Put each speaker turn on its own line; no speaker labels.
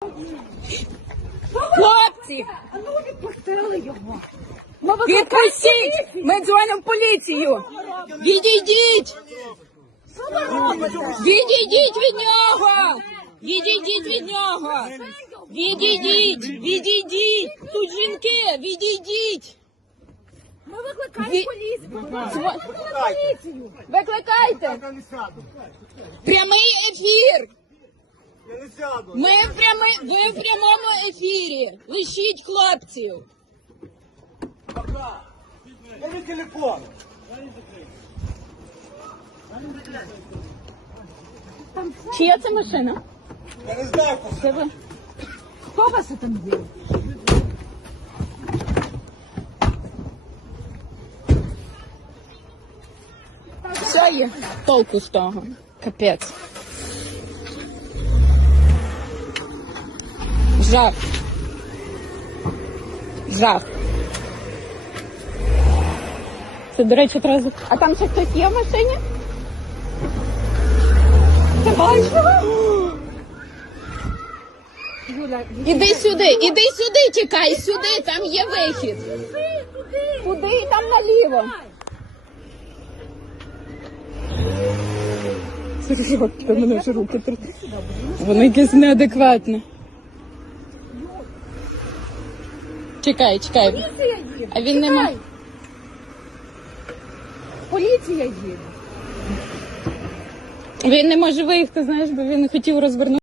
Хлопці!
А ну відпустили його.
Відпустіть! Ми дзвонимо в поліцію! Відійдіть! Відійдіть від нього! Відійдіть від нього! Відійдіть! Відійдіть! Тут жінки! Відійдіть!
Ми викликаємо поліцію.
Викликайте! Прямий ефір! Ви в прямому ефірі! Лишіть хлопців!
Дай телефон.
Чия це машина?
Я не знаю, хто
Це ви?
Хто вас там є?
Все є. Толку з того. Капець. Жах. Жах. Це, до речі, одразу... А там ще хтось є в машині? Ти бачила?
Юля,
Іди сюди, тікай сюди, там є вихід. Куди? Там наліво. Сережок, мене вже руки трясуть. Воно якесь неадекватне. Чекай.
поліція їде.
А він не має.
Чекай. Поліція їде.
Він не може виїхати, знаєш, бо він не хотів розвернути.